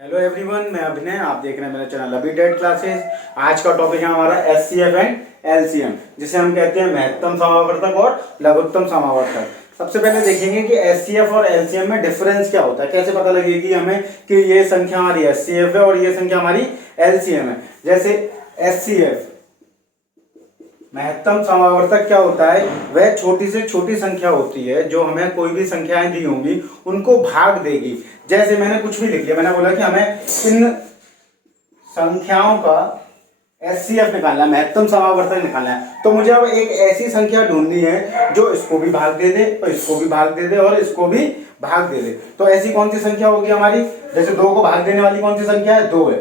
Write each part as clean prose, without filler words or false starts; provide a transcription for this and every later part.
Hello everyone, मैं अभिनय, आप देख रहे हैं मेरा चैनल अभी डेट क्लासेस। आज का टॉपिक है हमारा एचसीएफ एंड एलसीएम, जिसे हम कहते हैं महत्तम समावर्तक और लघुत्तम समावर्तक। सबसे पहले देखेंगे कि एचसीएफ और एलसीएम में डिफरेंस क्या होता है, कैसे पता लगेगी हमें कि ये संख्या हमारी एचसीएफ है और ये संख्या हमारी एलसीएम है। जैसे एचसीएफ महत्तम समावर्तक क्या होता है, वह छोटी से छोटी संख्या होती है जो हमें कोई भी संख्याएं दी होंगी उनको भाग देगी। जैसे मैंने कुछ भी लिख लिया, मैंने बोला कि हमें इन संख्याओं का एचसीएफ निकालना है, महत्तम समावर्तक निकालना है, तो मुझे अब एक ऐसी संख्या ढूंढनी है जो इसको भी भाग दे दे और इसको भी भाग दे दे और इसको भी भाग दे दे। तो ऐसी कौन सी संख्या होगी हमारी, जैसे 2 को भाग देने वाली कौन सी संख्या है, 2 है,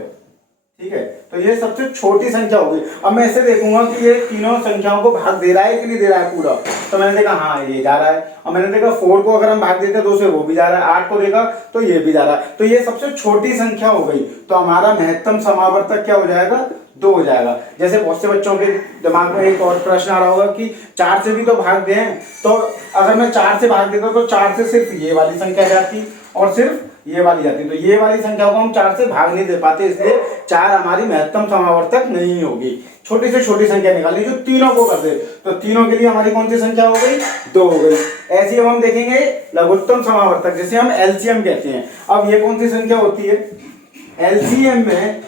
ठीक है। तो ये सबसे छोटी संख्या होगी। अब मैं ऐसे देखूंगा कि ये तीनों संख्याओं को भाग दे रहा है कि नहीं दे रहा है पूरा, तो मैंने देखा हाँ ये जा रहा है। और मैंने देखा 4 को अगर हम भाग देते हैं 2 से, वो भी जा रहा है। 8 को देखा तो ये भी जा रहा है। तो ये सबसे छोटी संख्या हो गई, तो हमारा महत्तम समावर्तक क्या हो जाएगा, 2 हो जाएगा। जैसे बहुत से बच्चों के दिमाग में एक और प्रश्न आ रहा होगा कि 4 से भी तो भाग दे, तो अगर मैं 4 से भाग देता तो 4 से सिर्फ ये वाली संख्या जाती और सिर्फ ये वाली जाती, तो ये वाली संख्या को हम 4 से भाग नहीं दे पाते, इसलिए 4 हमारी महत्तम समावर्तक नहीं होगी। छोटी से छोटी संख्या निकाली जो तीनों को कर दे, तो तीनों के लिए हमारी कौन सी संख्या हो गई, 2 हो गई। ऐसी अब हम देखेंगे लघुत्तम समावर्तक, जिसे हम एलसीएम कहते हैं। अब ये कौन सी संख्या होती है, एलसीएम में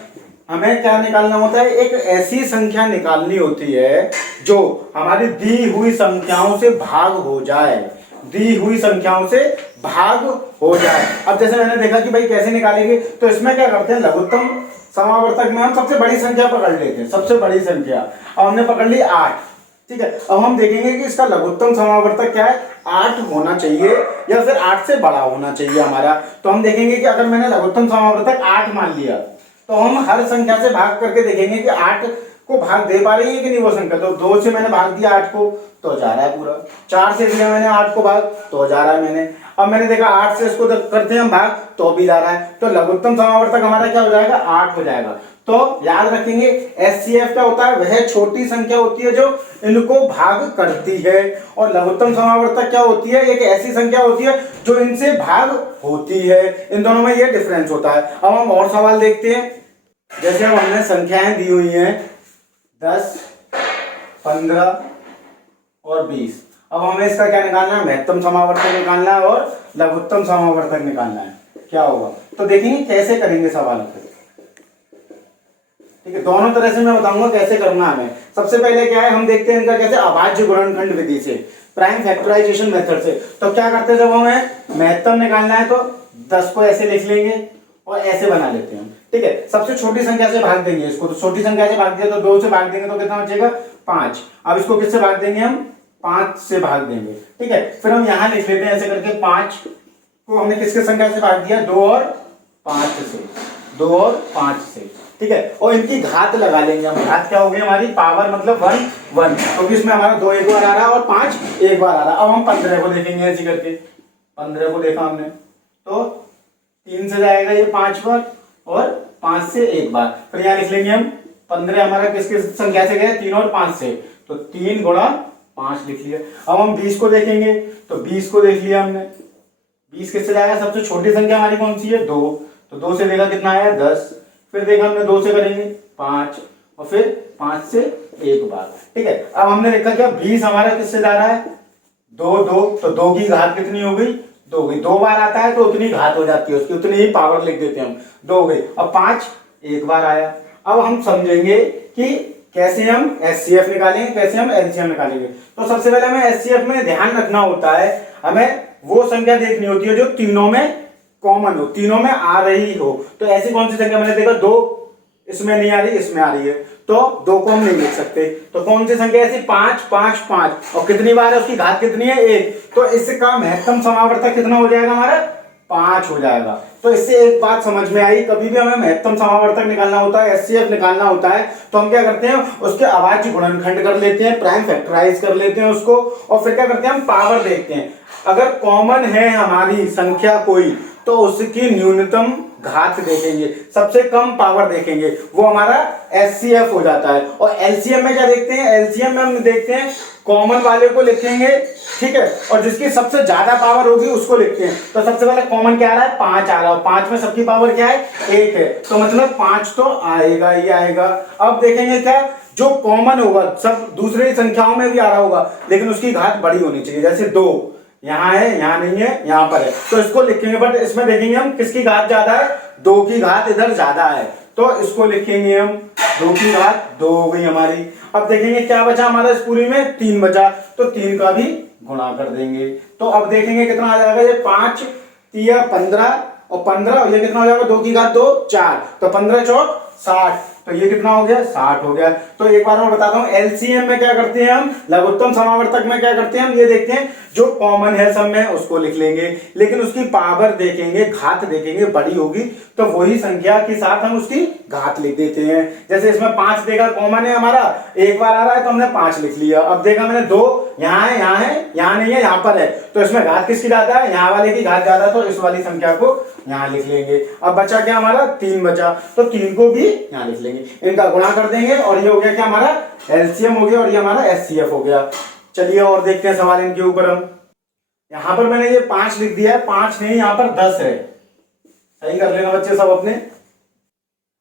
हमें क्या निकालना होता है, एक ऐसी संख्या निकालनी होती है जो हमारी दी हुई संख्याओं से भाग हो जाए, दी हुई संख्याओं से भाग हो जाए। अब जैसे मैंने देखा कि भाई कैसे निकालेंगे, तो इसमें क्या करते हैं, लघुत्तम समावर्तक में हम सबसे बड़ी संख्या पकड़ लेते हैं, सबसे बड़ी संख्या। अब हमने पकड़ ली 8, ठीक है। अब हम देखेंगे कि इसका लघुत्तम समावर्तक क्या है, 8 होना चाहिए या फिर 8 से बड़ा होना चाहिए हमारा। तो हम देखेंगे कि अगर मैंने लघुत्तम समावर्तक 8 मान लिया, तो हम हर संख्या से भाग करके देखेंगे कि 8 को भाग दे पा रही है कि नहीं वो संख्या। तो 2 से मैंने भाग दिया 8 को, तो जा रहा है पूरा। 4 से दिया मैंने 8 को भाग, तो जा रहा है मैंने। अब मैंने देखा 8 से इसको करते हैं हम भाग, तो भी जा रहा है। तो लघुत्तम समावर्तक हमारा क्या हो जाएगा, 8 हो जाएगा। तो याद रखेंगे एचसीएफ क्या होता है, वह छोटी संख्या होती है जो इनको भाग करती है, और लघुत्तम समावर्तक क्या होती है, एक ऐसी संख्या होती है जो इनसे भाग होती है। इन दोनों में ये डिफरेंस होता है। अब हम और सवाल देखते हैं। जैसे अब हमने संख्याएं दी हुई हैं 10, 15 और 20। अब हमें इसका क्या निकालना है, महत्तम समावर्तक निकालना है और लघुत्तम समावर्तक निकालना है। क्या होगा, तो देखेंगे कैसे करेंगे सवाल को, ठीक है। दोनों तरह से मैं बताऊंगा कैसे करना है हमें। सबसे पहले क्या है, हम देखते हैं इनका कैसे, अभाज्य गुणनखंड विधि से, प्राइम फैक्टराइजेशन मेथड से। तो क्या करते हैं, जब हमें महत्तम निकालना है तो 10 को ऐसे लिख लेंगे और ऐसे बना लेते हैं, ठीक है। सबसे छोटी संख्या से भाग देंगे इसको, तो छोटी संख्या से भाग दिया तो 2 से भाग देंगे तो कितना बचेगा, 5। अब इसको किससे भाग देंगे, हम 5 से भाग देंगे, ठीक है। फिर हम यहाँ लिख लेते हैं ऐसे करके, 5 को हमने किसके संख्या से भाग दिया, 2 और 5 से, 2 और 5 से, ठीक है। और इनकी घात लगा लेंगे हम। घात क्या होगी हमारी, पावर मतलब 1 1, क्योंकि इसमें हमारा 2 एक बार आ रहा है और 5 एक बार आ रहा है। अब हम 15 को देखेंगे ऐसे करके, 15 को देखा हमने तो 3 से जाएगा ये 5 बार और 5 से एक बार। फिर यहाँ लिख लेंगे हम 15 हमारा किसके संख्या से गया, 3 और 5 से, तो 3 गुणा 5 लिख लिया। अब हम 20 को देखेंगे, तो 20 को देख लिया हमने, 20 किससे जाएगा, सबसे छोटी संख्या हमारी कौन सी है, 2, तो 2 से देखा कितना आया, 10। फिर देखा हमने 2 से करेंगे 5 और फिर 5 से एक बार, ठीक है। अब हमने देखा क्या, 20 हमारा किससे जा रहा है, 2 2, तो 2 की घात कितनी हो गई, 2 गई। 2 बार आता है तो उतनी घात हो जाती है उसकी, उतनी ही पावर लिख देते हैं हम, 2 गई। अब 5 एक बार आया। अब हम समझेंगे कि कैसे हम एचसीएफ निकालेंगे, कैसे हम एलसीएम निकालेंगे। तो सबसे पहले हमें एचसीएफ में ध्यान रखना होता है, हमें वो संख्या देखनी होती है जो तीनों में कॉमन हो, तीनों में आ रही हो। तो ऐसी कौन सी संख्या, मैंने देखा 2 इसमें नहीं आ रही, इसमें आ रही है, तो 2 को हम नहीं लिख सकते। तो कौन सी संख्या ऐसी, 5 5 5, और कितनी बार है उसकी घात कितनी है, 1। तो इसका महत्तम समावर्तक कितना हो जाएगा हमारा, 5 हो जाएगा। तो इससे एक बात समझ में आई, कभी भी हमें महत्तम समावर्तक निकालना होता है, एचसीएफ निकालना होता है, तो हम क्या करते हैं, उसके अभाज्य गुणनखंड कर लेते हैं, प्राइम फैक्टराइज कर लेते हैं उसको, और फिर क्या करते हैं, हम पावर देखते हैं। अगर कॉमन है हमारी संख्या कोई, तो उसकी न्यूनतम घात देखेंगे, सबसे कम पावर देखेंगे, वो हमारा एचसीएफ हो जाता है। और एलसीएम में क्या देखते हैं, एलसीएम में हम देखते हैं कॉमन वाले को लिखेंगे, ठीक है, और जिसकी सबसे ज्यादा पावर होगी उसको लिखते हैं। तो सबसे पहले कॉमन क्या आ रहा है, 5 आ रहा है, 5 में सबकी पावर क्या है, 1 है, तो मतलब 5 तो आएगा ही आएगा। अब देखेंगे क्या, जो कॉमन होगा सब दूसरी संख्याओं में भी आ रहा होगा, लेकिन उसकी घात बड़ी होनी चाहिए। जैसे 2 यहाँ है, यहाँ नहीं है, यहाँ पर है, तो इसको लिखेंगे, बट इसमें देखेंगे हम किसकी घात ज्यादा है, 2 की घात इधर ज्यादा है, तो इसको लिखेंगे हम 2 की घात 2 हो गई हमारी। अब देखेंगे क्या बचा हमारा इस पूरी में, 3 बचा, तो 3 का भी गुणा कर देंगे। तो अब देखेंगे कितना आ जाएगा, ये 5 3 15 और 15, ये कितना हो जाएगा, 2 की घात 2 4, तो 15 चौक 60, तो ये कितना हो गया, 60 हो गया। तो एक बार मैं बताता हूँ, एलसीएम में क्या करते हैं हम, लघुत्तम समावर्तक में क्या करते हैं हम, ये देखते हैं जो कॉमन है सब में उसको लिख लेंगे, लेकिन उसकी पावर देखेंगे, घात देखेंगे, बड़ी होगी तो वही संख्या के साथ हम उसकी घात लिख देते हैं। जैसे इसमें 5 देगा, कॉमन है हमारा, एक बार आ रहा है तो हमने 5 लिख लिया। अब देखा मैंने 2 यहाँ है, यहाँ है, यहाँ नहीं है, यहाँ पर है, तो इसमें घात किसकी ज्यादा है, यहाँ वाले की घात ज्यादा, तो इस वाली संख्या को यहाँ लिख लेंगे। अब बचा क्या हमारा, 3 बचा, तो 3 को भी यहाँ लिख लेंगे, इनका गुणा कर देंगे, और ये हो गया क्या हमारा एलसीएम हो गया, और ये हमारा एचसीएफ हो गया। चलिए और देखते हैं सवाल इनके ऊपर हम। यहाँ पर मैंने ये 5 लिख दिया है, 5 नहीं, यहाँ पर 10 है, सही कर लेना बच्चे सब अपने।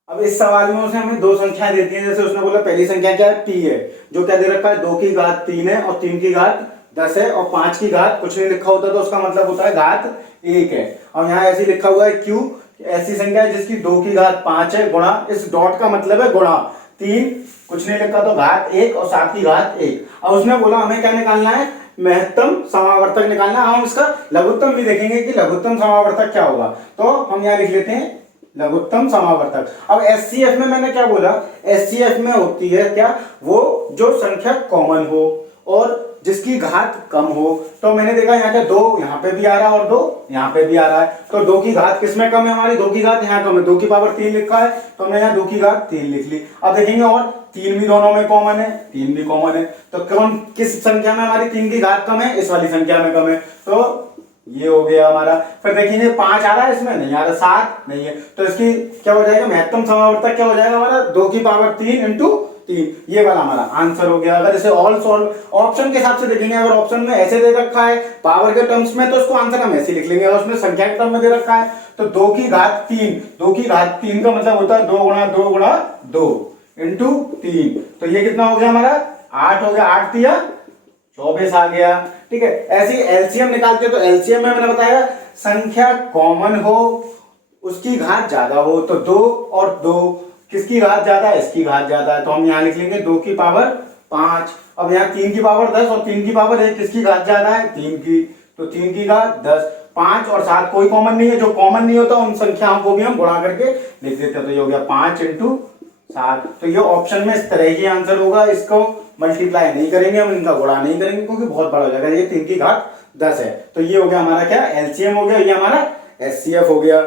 अब इस सवाल में उसने हमें 2 संख्या देती है, जैसे उसने बोला पहली संख्या क्या है, p है, जो क्या दे रखा है, 2 की घात 3 है, और 3 की घात 10 है, और 5 की घात कुछ नहीं लिखा होता तो उसका मतलब होता है घात 1 है। और यहाँ ऐसे लिखा हुआ है q, ऐसी संख्या है जिसकी 2 की घात 5 है, गुणा, इस डॉट का मतलब है गुणा 3, कुछ नहीं लिखा तो घात 1, और 7 की घात 1। अब उसने बोला हमें क्या निकालना है, महत्तम समावर्तक निकालना। हम इसका लघुत्तम भी देखेंगे कि लघुत्तम समावर्तक क्या होगा, तो हम यहाँ लिख लेते हैं लघुत्तम समावर्तक। अब एचसीएफ में मैंने क्या बोला, एचसीएफ में होती है क्या, वो जो संख्या कॉमन हो और जिसकी घात कम हो। तो मैंने देखा यहाँ क्या 2 यहाँ पे भी आ रहा है और 2 यहाँ पे भी आ रहा है, तो 2 की घात किसमें कम है हमारी, 2 की घात यहाँ कम है, 2 की पावर 3 लिखा है, तो हमने यहाँ 2 की घात 3 लिख ली। अब देखेंगे और 3 भी दोनों में कॉमन है, 3 भी कॉमन है, तो कौन किस संख्या में हमारी 3 की घात कम है, इस वाली संख्या में कम है, तो ये हो गया हमारा। फिर देखेंगे 5 आ रहा है, इसमें नहीं आ रहा, 7 नहीं है, तो इसकी क्या हो जाएगा, महत्तम समावर्तक क्या हो जाएगा हमारा, 2 की पावर 3 इंटू 3, ये वाला हमारा आंसर हो गया। अगर इसे ऑल सॉल्व ऑप्शन के हिसाब से देखेंगे, अगर ऑप्शन में ऐसे दे रखा है पावर के टर्म्स में, तो उसको आंसर हम ऐसे लिख लेंगे, अगर उसमें संख्या के टर्म में दे रखा है तो 2 की घात 3, 2 की घात 3 का मतलब होता है 2 गुणा 2 गुणा 2 इंटू 3, तो ये कितना हो गया हमारा, 8 हो गया, 8 दिया 24 आ गया, ठीक है। ऐसी एलसीएम निकालते हो, तो एलसीएम में मैंने बताया संख्या कॉमन हो, उसकी घात ज्यादा हो, तो 2 और 2, किसकी घात ज्यादा है, इसकी घात ज्यादा है, तो हम यहाँ लिख लेंगे 2 की पावर 5। अब यहाँ 3 की पावर 10 और 3 की पावर 1, किसकी घात ज्यादा है, 3 की, तो 3 की घात 10, 5 और 7 कोई कॉमन नहीं है, जो कॉमन नहीं होता उन संख्याओं को भी हम गुणा करके लिख देते हैं, तो ये हो गया 5 इंटू 7। तो ये ऑप्शन में इस तरह ही आंसर होगा, इसको मल्टीप्लाई नहीं करेंगे हम, इनका गुणा नहीं करेंगे क्योंकि बहुत बड़ा हो जाएगा, ये 3 की घात 10 है। तो ये हो गया हमारा क्या, एलसीएम हो गया, ये हमारा एचसीएफ हो गया।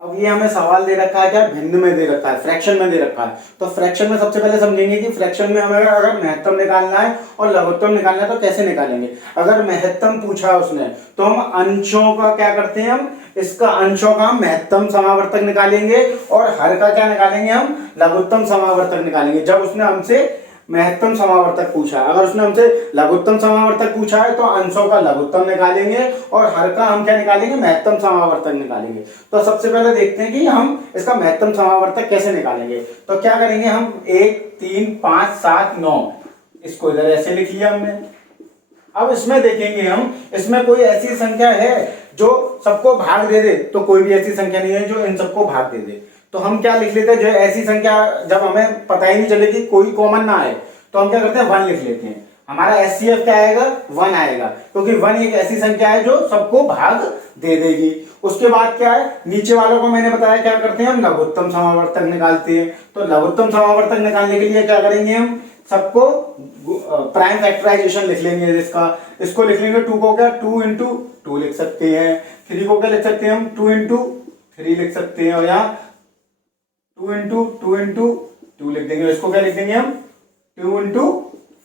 अब ये हमें सवाल दे रखा है क्या, भिन्न में दे रखा है, फ्रैक्शन में दे रखा है। तो फ्रैक्शन में सबसे पहले समझेंगे कि फ्रैक्शन में हमें अगर महत्तम निकालना है और लघुत्तम निकालना है तो कैसे निकालेंगे। अगर महत्तम पूछा उसने तो हम अंशों का क्या करते हैं, हम इसका अंशों का हम महत्तम समावर्तक निकालेंगे, और हर का क्या निकालेंगे, हम लघुत्तम समावर्तक निकालेंगे। जब उसने हमसे महत्तम समावर्तक पूछा, अगर उसने हमसे लघुत्तम समावर्तक पूछा है तो अंशों का लघुत्तम निकालेंगे, और हर का हम क्या निकालेंगे, महत्तम समावर्तक निकालेंगे। तो सबसे पहले देखते हैं कि हम इसका महत्तम समावर्तक कैसे निकालेंगे। तो क्या करेंगे हम, 1 3 5 7 9, इसको इधर ऐसे लिख लिया हमने। अब इसमें देखेंगे हम, इसमें कोई ऐसी संख्या है जो सबको भाग दे दे, तो कोई भी ऐसी संख्या नहीं है जो इन सबको भाग दे दे। तो हम क्या लिख लेते हैं, जो ऐसी संख्या जब हमें पता ही नहीं चलेगी, कोई कॉमन ना आए, तो हम क्या करते हैं 1 लिख लेते हैं। हमारा एचसीएफ क्या आएगा, 1 आएगा, क्योंकि 1 एक ऐसी संख्या है जो सबको भाग दे देगी। उसके बाद क्या है, नीचे वालों को मैंने बताया क्या करते हैं, हम लघुत्तम समावर्तक निकालते हैं। तो लघुत्तम समावर्तक निकालने के लिए क्या करेंगे, हम सबको प्राइम फैक्टराइजेशन लिख लेंगे, इसको लिख लेंगे 2 को क्या 2 इंटू 2 लिख सकते हैं, 3 को क्या लिख सकते हैं हम 2 इंटू 3 लिख सकते हैं, और यहाँ 2 इंटू 2 इंटू 2 लिख देंगे, इसको क्या लिख देंगे हम 2 इंटू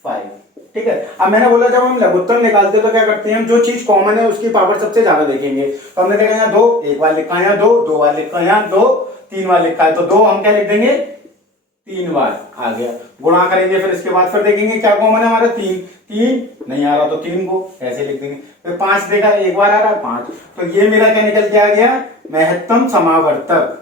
5, ठीक है। अब मैंने बोला जब हम लघुत्तम निकालते हैं तो क्या करते हैं, हम जो चीज कॉमन है उसकी पावर सबसे ज्यादा देखेंगे। तो हमने देखा यहाँ 2 एक बार लिखा है, यहाँ 2 2 बार लिखा है, यहाँ 2 3 बार लिखा है, तो 2 हम क्या लिख देंगे 3 बार आ गया। गुणा करेंगे, फिर इसके बाद फिर देखेंगे क्या कॉमन है हमारा, 3, 3 नहीं आ रहा तो 3 को ऐसे लिख देंगे, फिर 5 देखा एक बार आ रहा है 5, तो ये मेरा क्या निकल के आ गया, महत्तम समावर्तक।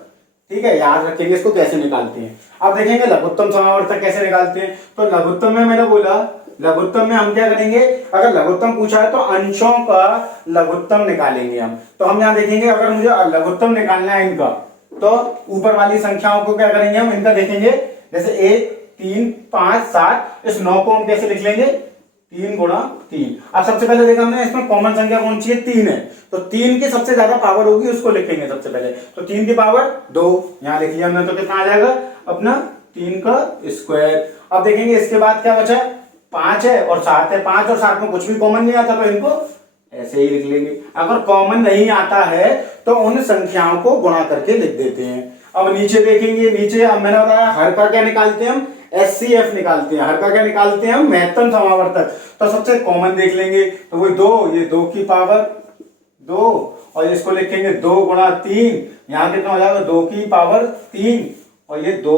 ठीक है, याद रखेंगे इसको कैसे निकालते हैं। अब देखेंगे लघुत्तम समावर्तक कैसे निकालते हैं। तो लघुत्तम में मैंने बोला, लघुत्तम में हम क्या करेंगे, अगर लघुत्तम पूछा है तो अंशों का लघुत्तम निकालेंगे हम। तो हम यहाँ देखेंगे अगर मुझे लघुत्तम निकालना है इनका, तो ऊपर वाली संख्याओं को क्या करेंगे हम, इनका देखेंगे, जैसे 1, 3, 5, 7, इस 9 को हम कैसे लिख लेंगे, 3 गुणा 3। अब सबसे पहले देखा हमने इसमें कॉमन संख्या कौन सी है, 3 है, तो 3 की सबसे ज्यादा पावर होगी उसको लिखेंगे सबसे पहले। तो 3 की पावर 2 यहाँ लिख लिया हमने, तो कितना आ जाएगा अपना 3 का स्क्वायर। अब देखेंगे इसके बाद क्या बचा, 5 है और 7 है, 5 और 7 में कुछ भी कॉमन नहीं आता, तो इनको ऐसे ही लिख लेंगे। अगर कॉमन नहीं आता है तो उन संख्याओं को गुणा करके लिख देते हैं। अब नीचे देखेंगे, नीचे अब मैंने बताया हर का क्या निकालते हैं हम, HCF निकालते हैं, हर का क्या निकालते हैं हम, महत्तम समावर्तक। तो सबसे कॉमन देख लेंगे, तो वो 2, ये 2 की पावर 2, और इसको लिखेंगे 2 गुणा 3, यहाँ कितना हो जाएगा 2 की पावर 3, और ये 2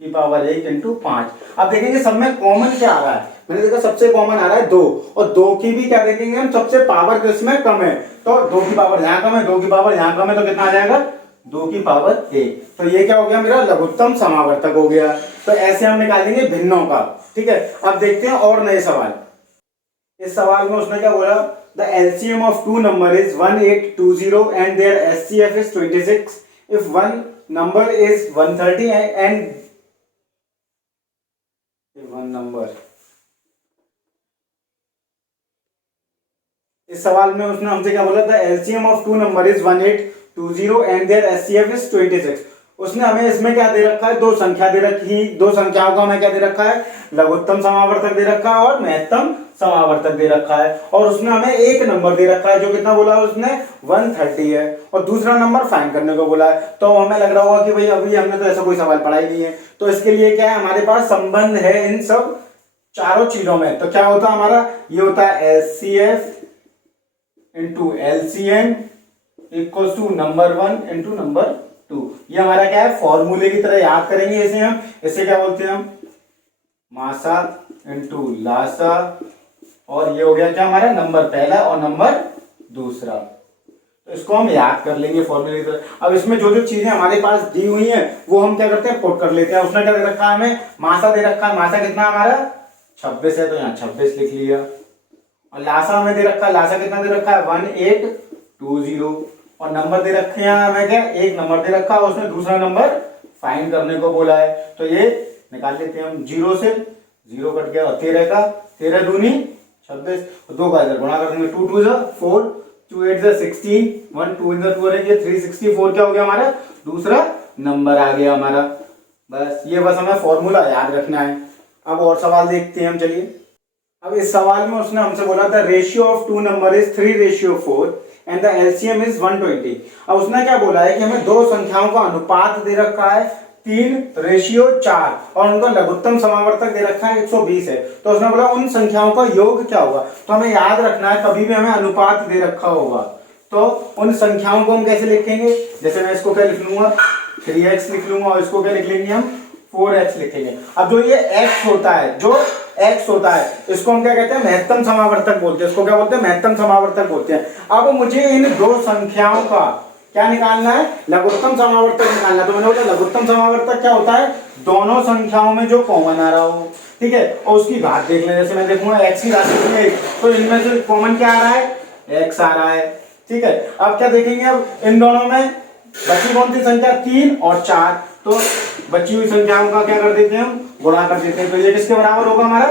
की पावर 1 इंटू 5। अब देखेंगे सब में कॉमन क्या आ रहा है, मैंने देखा सबसे कॉमन आ रहा है 2, और 2 की भी क्या देखेंगे हम, सबसे पावर किसमें कम है, तो 2 की पावर यहाँ कम है, 2 की पावर यहाँ कम है, तो कितना आ जाएगा 2 की पावर 1। तो ये क्या हो गया मेरा लघुत्तम समावर्तक हो गया। तो ऐसे हम निकालेंगे भिन्नों का। ठीक है, अब देखते हैं और नए सवाल। इस सवाल में उसने क्या बोला, the LCM of two number is 1820 and their HCF is 26 if one number is 130 and one number। इस सवाल में उसने हमसे क्या बोला, the LCM of two number is 1820 and their HCF is 26। उसने हमें इसमें क्या दे रखा है, दो संख्या दे रखी, दो संख्याओं का हमें क्या दे रखा है, लघुत्तम समावर्तक दे रखा है और महत्तम समावर्तक दे रखा है, और उसने हमें एक नंबर दे रखा है जो कितना बोला है उसने 130 है, और दूसरा नंबर फाइंड करने को बोला है। तो हमें लग रहा होगा कि भाई अभी हमने तो ऐसा कोई सवाल पढ़ा ही नहीं है, तो इसके लिए क्या है, हमारे पास संबंध है इन सब चारों चीजों में। तो क्या होता है हमारा, ये होता है HCF into LCM equal to number 1 into number 2। ये हमारा क्या है, फॉर्मूले की तरह याद करेंगे इसे हम। इसे क्या बोलते हैं हम, मासा इंटू लासा, और ये हो गया क्या हमारा नंबर पहला और नंबर दूसरा। तो इसको हम याद कर लेंगे फॉर्मूले की तरह। अब इसमें जो जो चीजें हमारे पास दी हुई हैं वो हम क्या करते हैं, पुट कर लेते हैं। उसने क्या दे रखा है हमें, मासा दे रखा है, मासा कितना हमारा 26 है, तो यहाँ 26 लिख लिया। और लासा हमें दे रखा है, लासा कितना दे रखा है 1820, और नंबर दे रखे हैं हमें क्या, एक नंबर दे रखा है, उसने दूसरा नंबर फाइंड करने को बोला है। तो ये निकाल लेते हैं हम, 0 से 0 कट गया, और 13 का 13 दूनी 26, 2 का इधर गुणा कर देंगे, 2 2 4, 2 8 16, 1 2 इन 2 रहेंगे, 364 क्या हो गया हमारा दूसरा नंबर आ गया हमारा। बस ये बस हमें फॉर्मूला याद रखना है। अब और सवाल देखते हैं हम, चलिए। अब इस सवाल में उसने हमसे बोला था ratio of two number is 3:4 and the LCM is 120। अब उसने क्या बोला है कि हमें दो संख्याओं का अनुपात दे रखा है 3:4 और उनका लघुत्तम समावर्तक दे रखा है 120 है। तो उसने बोला उन संख्याओं का योग क्या होगा। तो हमें याद रखना है, कभी भी हमें अनुपात दे रखा होगा तो उन संख्याओं को हम कैसे लिखेंगे, जैसे मैं इसको क्या लिख लूंगा 3x लिख लूंगा, और इसको क्या लिख लेंगे हम 4x लिखेंगे। अब जो ये x होता है, जो x होता है, इसको हम क्या कहते हैं महत्तम समावर्तक बोलते हैं। इसको क्या बोलते हैं महत्तम समावर्तक बोलते हैं। अब मुझे इन दो संख्याओं का क्या निकालना है, लघुत्तम समावर्तक निकालना है। तो मैंने बोला लघुत्तम समावर्तक क्या होता है, दोनों संख्याओं में जो कॉमन आ रहा हो, ठीक है, और उसकी घात देख लें। जैसे मैं देखूंगा x की घात कितनी है, तो इनमें से कॉमन क्या आ रहा है x आ रहा है, ठीक है। अब क्या देखेंगे, अब इन दोनों में बची कौन सी संख्या 3 और 4, तो बची हुई संख्याओं का क्या कर देते हैं हम गुणा कर देते हैं। तो ये किसके बराबर होगा हमारा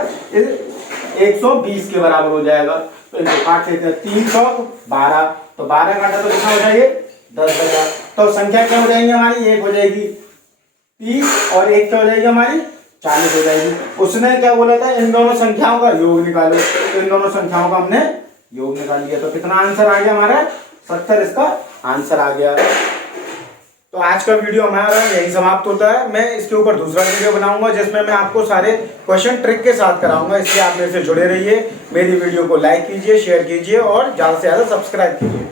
120 के बराबर हो जाएगा। तो इनको काट लेते हैं 312, तो 12 काटा तो कितना हो जाएगा 10 बचा। तो संख्या क्या हो जाएंगी हमारी, एक हो जाएगी 30 और एक क्या हो जाएगी हमारी 40 हो जाएगी। उसने क्या बोला था इन दोनों संख्याओं का योग निकालो, तो इन दोनों संख्याओं का हमने योग निकाल लिया। तो कितना आंसर आ गया हमारा 70, इसका आंसर आ गया। तो आज का वीडियो हमारा यही समाप्त होता है। मैं इसके ऊपर दूसरा वीडियो बनाऊंगा जिसमें मैं आपको सारे क्वेश्चन ट्रिक के साथ कराऊंगा। इसलिए आप मेरे से जुड़े रहिए, मेरी वीडियो को लाइक कीजिए, शेयर कीजिए और ज़्यादा से ज़्यादा सब्सक्राइब कीजिए।